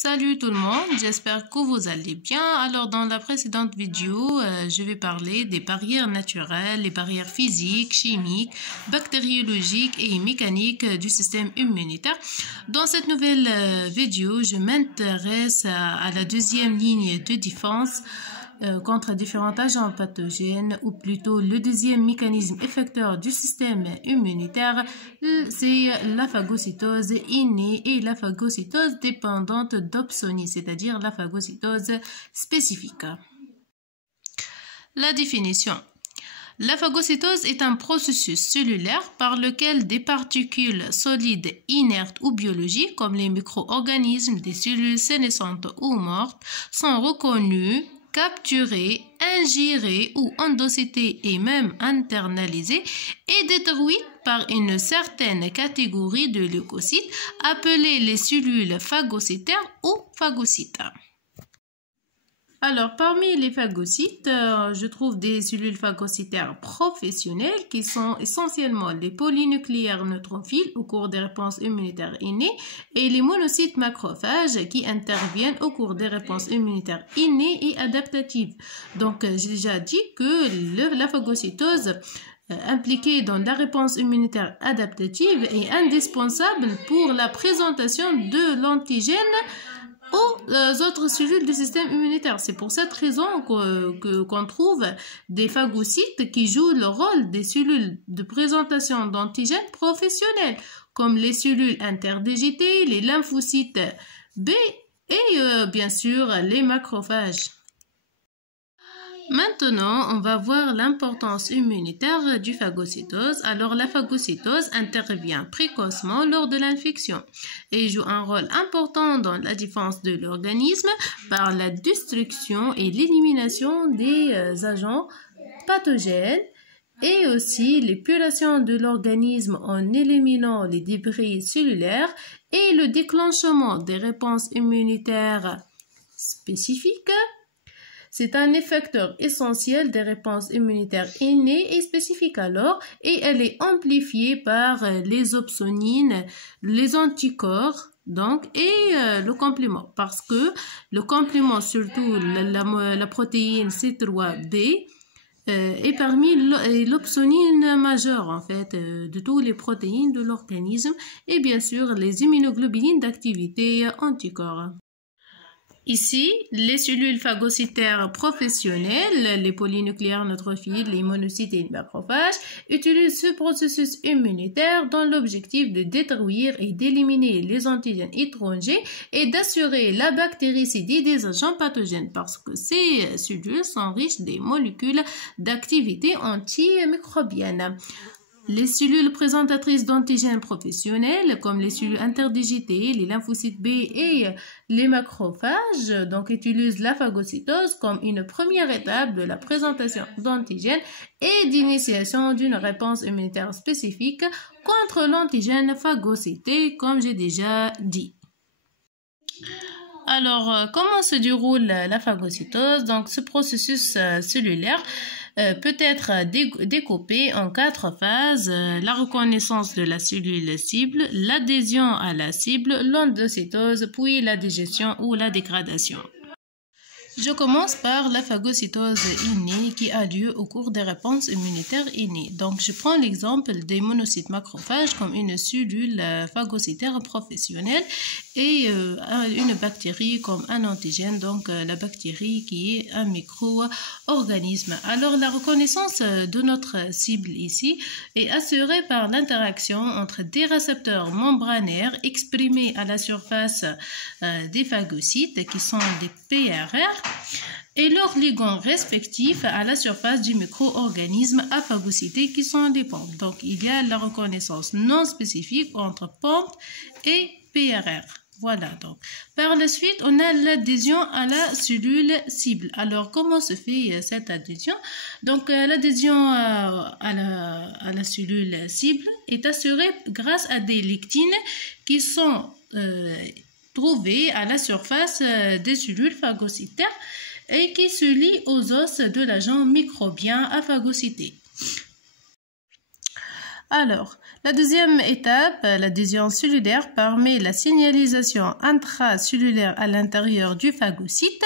Salut tout le monde, j'espère que vous allez bien. Alors dans la précédente vidéo, je vais parler des barrières naturelles, les barrières physiques, chimiques, bactériologiques et mécaniques du système immunitaire. Dans cette nouvelle vidéo, je m'intéresse à la deuxième ligne de défense contre différents agents pathogènes, ou plutôt le deuxième mécanisme effecteur du système immunitaire, c'est la phagocytose innée et la phagocytose dépendante d'opsonie, c'est-à-dire la phagocytose spécifique. La définition. La phagocytose est un processus cellulaire par lequel des particules solides, inertes ou biologiques, comme les micro-organismes, des cellules sénescentes ou mortes, sont reconnues, capturées, ingérées ou endocytées et même internalisées et détruites par une certaine catégorie de leucocytes appelées les cellules phagocytaires ou phagocytes. Alors, parmi les phagocytes, je trouve des cellules phagocytaires professionnelles qui sont essentiellement les polynucléaires neutrophiles au cours des réponses immunitaires innées et les monocytes macrophages qui interviennent au cours des réponses immunitaires innées et adaptatives. Donc, j'ai déjà dit que la phagocytose impliquée dans la réponse immunitaire adaptative est indispensable pour la présentation de l'antigène aux autres cellules du système immunitaire. C'est pour cette raison qu'on trouve des phagocytes qui jouent le rôle des cellules de présentation d'antigènes professionnels, comme les cellules interdigitées, les lymphocytes B et bien sûr les macrophages. Maintenant, on va voir l'importance immunitaire du phagocytose. Alors, la phagocytose intervient précocement lors de l'infection et joue un rôle important dans la défense de l'organisme par la destruction et l'élimination des agents pathogènes et aussi l'épulation de l'organisme en éliminant les débris cellulaires et le déclenchement des réponses immunitaires spécifiques. C'est un effecteur essentiel des réponses immunitaires innées et spécifiques alors, et elle est amplifiée par les opsonines, les anticorps, donc, et le complément, parce que le complément, surtout la protéine C3b, est parmi l'opsonine majeure, en fait, de toutes les protéines de l'organisme, et bien sûr, les immunoglobulines d'activité anticorps. Ici, les cellules phagocytaires professionnelles, les polynucléaires neutrophiles, les monocytes et les macrophages, utilisent ce processus immunitaire dans l'objectif de détruire et d'éliminer les antigènes étrangers et d'assurer la bactéricidie des agents pathogènes parce que ces cellules sont riches des molécules d'activité antimicrobienne. Les cellules présentatrices d'antigènes professionnels, comme les cellules interdigitées, les lymphocytes B et les macrophages, donc utilisent la phagocytose comme une première étape de la présentation d'antigènes et d'initiation d'une réponse immunitaire spécifique contre l'antigène phagocyté, comme j'ai déjà dit. Alors, comment se déroule la phagocytose? Donc, ce processus cellulaire peut être découpé en 4 phases: la reconnaissance de la cellule cible, l'adhésion à la cible, l'endocytose, puis la digestion ou la dégradation. Je commence par la phagocytose innée qui a lieu au cours des réponses immunitaires innées. Donc, je prends l'exemple des monocytes macrophages comme une cellule phagocytaire professionnelle et une bactérie comme un antigène, donc la bactérie qui est un micro-organisme. Alors, la reconnaissance de notre cible ici est assurée par l'interaction entre des récepteurs membranaires exprimés à la surface des phagocytes qui sont des PRR et leurs ligands respectifs à la surface du micro-organisme à phagocyter qui sont des pompes. Donc, il y a la reconnaissance non spécifique entre pompes et PRR. Voilà, donc. Par la suite, on a l'adhésion à la cellule cible. Alors, comment se fait cette adhésion? Donc, l'adhésion à la cellule cible est assurée grâce à des lectines qui sont trouvées à la surface des cellules phagocytaires et qui se lient aux os de l'agent microbien à phagocyter. Alors, la deuxième étape, l'adhésion cellulaire, permet la signalisation intracellulaire à l'intérieur du phagocyte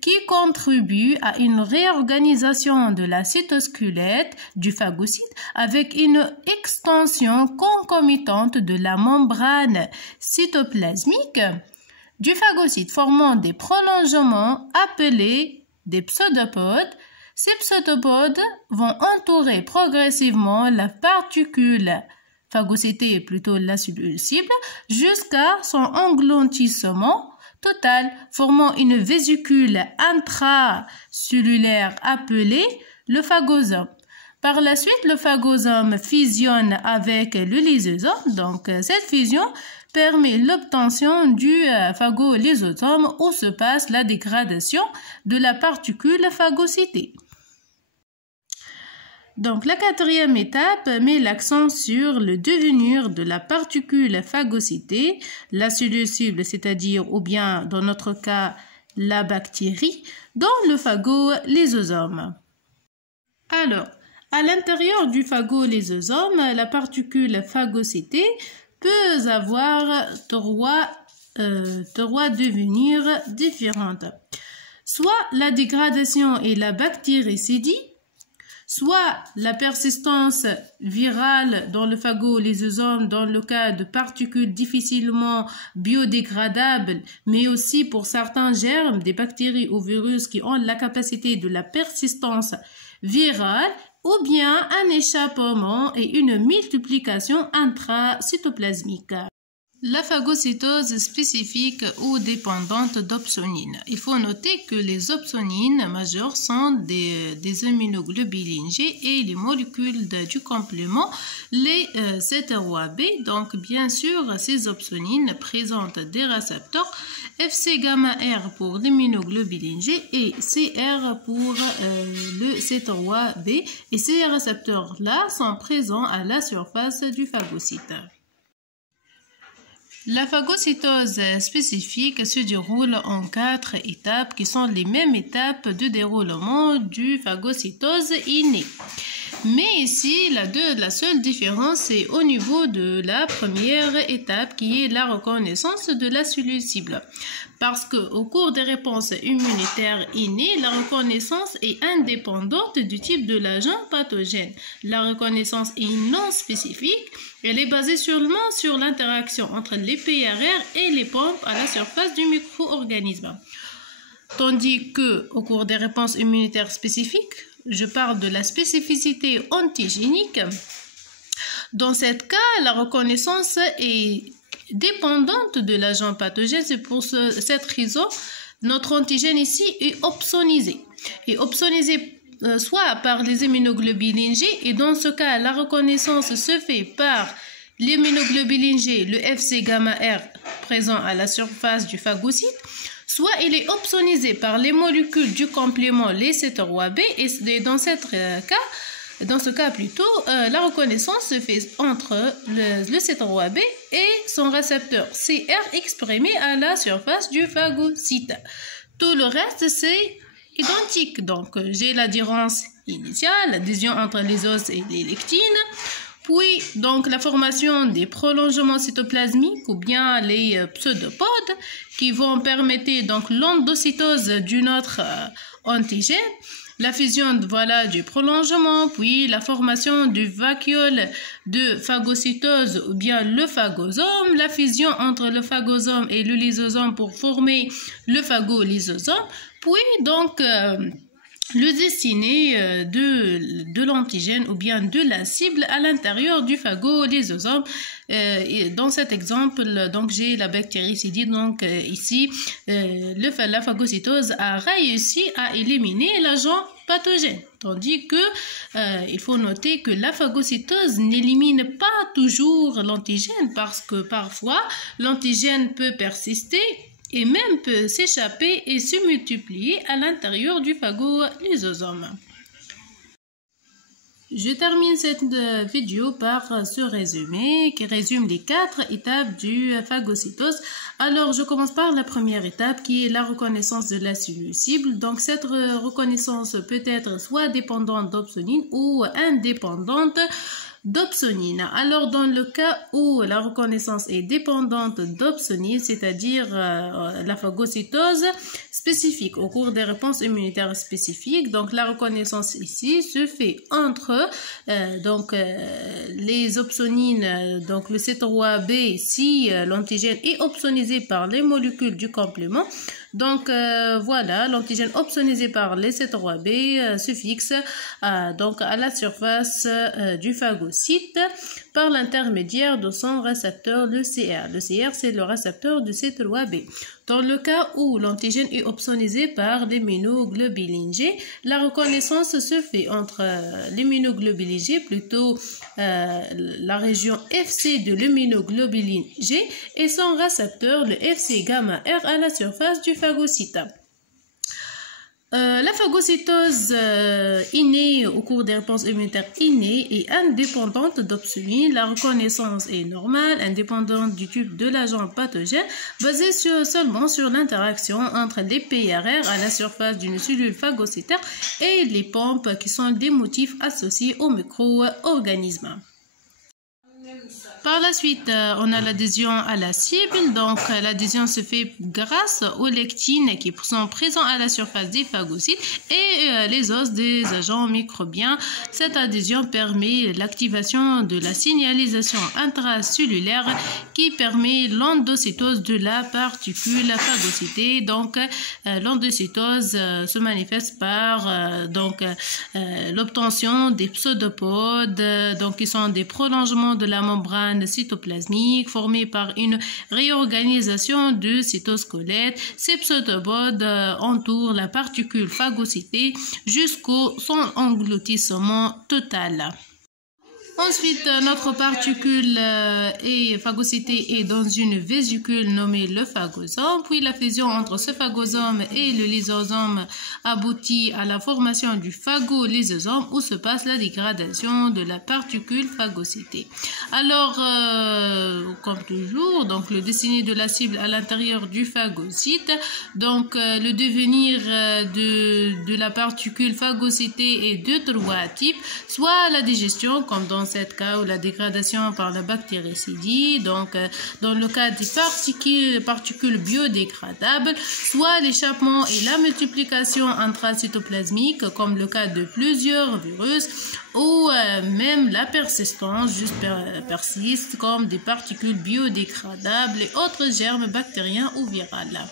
qui contribue à une réorganisation de la cytosquelette du phagocyte avec une extension concomitante de la membrane cytoplasmique du phagocyte, formant des prolongements appelés des pseudopodes. Ces pseudopodes vont entourer progressivement la particule phagocytée, plutôt la cellule cible, jusqu'à son engloutissement total, formant une vésicule intracellulaire appelée le phagosome. Par la suite, le phagosome fusionne avec le lysosome. Donc, cette fusion permet l'obtention du phagolysosome où se passe la dégradation de la particule phagocytée. Donc, la quatrième étape met l'accent sur le devenir de la particule phagocytée, la cellule cible, c'est-à-dire, ou bien, dans notre cas, la bactérie, dans le phagolysosome. Alors, à l'intérieur du phagolysosome, la particule phagocytée peut avoir trois devenirs différentes. Soit la dégradation et la bactéricidie, soit la persistance virale dans le phagolysosome dans le cas de particules difficilement biodégradables, mais aussi pour certains germes, des bactéries ou virus qui ont la capacité de la persistance virale, ou bien un échappement et une multiplication intracytoplasmique. La phagocytose spécifique ou dépendante d'opsonines. Il faut noter que les opsonines majeures sont des immunoglobulines G et les molécules du complément, les C3b. Donc, bien sûr, ces opsonines présentent des récepteurs Fc gamma R pour l'immunoglobuline G et CR pour le C3b. Et ces récepteurs-là sont présents à la surface du phagocyte. La phagocytose spécifique se déroule en 4 étapes qui sont les mêmes étapes de déroulement du phagocytose innée. Mais ici, la seule différence est au niveau de la première étape qui est la reconnaissance de la cellule cible. Parce qu'au cours des réponses immunitaires innées, la reconnaissance est indépendante du type de l'agent pathogène. La reconnaissance est non spécifique. Elle est basée seulement sur l'interaction entre les PRR et les pompes à la surface du micro-organisme. Tandis que, au cours des réponses immunitaires spécifiques, je parle de la spécificité antigénique. Dans ce cas, la reconnaissance est dépendante de l'agent pathogène. C'est pour cette raison, notre antigène ici est opsonisé. Et opsonisé soit par les immunoglobulines G, et dans ce cas, la reconnaissance se fait par l'immunoglobuline G, le Fc gamma R présent à la surface du phagocyte, soit il est opsonisé par les molécules du complément, les C3b, et dans ce cas plutôt, la reconnaissance se fait entre le C3b et son récepteur CR exprimé à la surface du phagocyte. Tout le reste, c'est identique. Donc, j'ai l'adhérence initiale, l'adhésion entre les os et les lectines, puis donc la formation des prolongements cytoplasmiques ou bien les pseudopodes qui vont permettre donc l'endocytose d'une autre antigène, la fusion du prolongement, puis la formation du vacuole de phagocytose ou bien le phagosome, la fusion entre le phagosome et le lysosome pour former le phagolysosome, puis donc le destiné de l'antigène ou bien de la cible à l'intérieur du phagolysosome. Dans cet exemple, donc j'ai la bactéricidie. Donc ici, la phagocytose a réussi à éliminer l'agent pathogène. Tandis que il faut noter que la phagocytose n'élimine pas toujours l'antigène parce que parfois l'antigène peut persister et même peut s'échapper et se multiplier à l'intérieur du phagolysosome. Je termine cette vidéo par ce résumé qui résume les 4 étapes du phagocytose. Alors, je commence par la première étape qui est la reconnaissance de la cellule cible. Donc, cette reconnaissance peut être soit dépendante d'opsonine ou indépendante d'opsonine. Alors, dans le cas où la reconnaissance est dépendante d'opsonine, c'est-à-dire la phagocytose spécifique au cours des réponses immunitaires spécifiques, donc la reconnaissance ici se fait entre les opsonines, donc le C3b, si l'antigène est opsonisé par les molécules du complément. Donc voilà, l'antigène opsonisé par les C3b se fixe donc à la surface du phagocyte par l'intermédiaire de son récepteur, le CR. Le CR, c'est le récepteur du C3b. Dans le cas où l'antigène est opsonisé par l'immunoglobuline G, la reconnaissance se fait entre l'immunoglobuline G, plutôt la région FC de l'immunoglobuline G, et son récepteur, le FC gamma R, à la surface du phagocyte. La phagocytose innée au cours des réponses immunitaires innées est indépendante d'opsonine. La reconnaissance est normale, indépendante du type de l'agent pathogène, basée seulement sur l'interaction entre les PRR à la surface d'une cellule phagocytaire et les pompes qui sont des motifs associés aux micro-organismes. Par la suite, on a l'adhésion à la cible. Donc, l'adhésion se fait grâce aux lectines qui sont présents à la surface des phagocytes et les os des agents microbiens. Cette adhésion permet l'activation de la signalisation intracellulaire qui permet l'endocytose de la particule phagocytée. Donc, l'endocytose se manifeste par l'obtention des pseudopodes, donc qui sont des prolongements de la membrane cytoplasmique formée par une réorganisation du cytosquelette. Ces pseudopodes entourent la particule phagocytée jusqu'au son engloutissement total. Ensuite, notre particule phagocytée est dans une vésicule nommée le phagosome, puis la fusion entre ce phagosome et le lysosome aboutit à la formation du phagolysosome où se passe la dégradation de la particule phagocytée. Alors, comme toujours, donc le dessiné de la cible à l'intérieur du phagocyte, donc le devenir de la particule phagocytée est de trois types, soit la digestion, comme dans cette cas ou la dégradation par la bactéricidie, donc dans le cas des particules biodégradables, soit l'échappement et la multiplication intracytoplasmique comme le cas de plusieurs virus, ou même la persistance persiste comme des particules biodégradables et autres germes bactériens ou virales.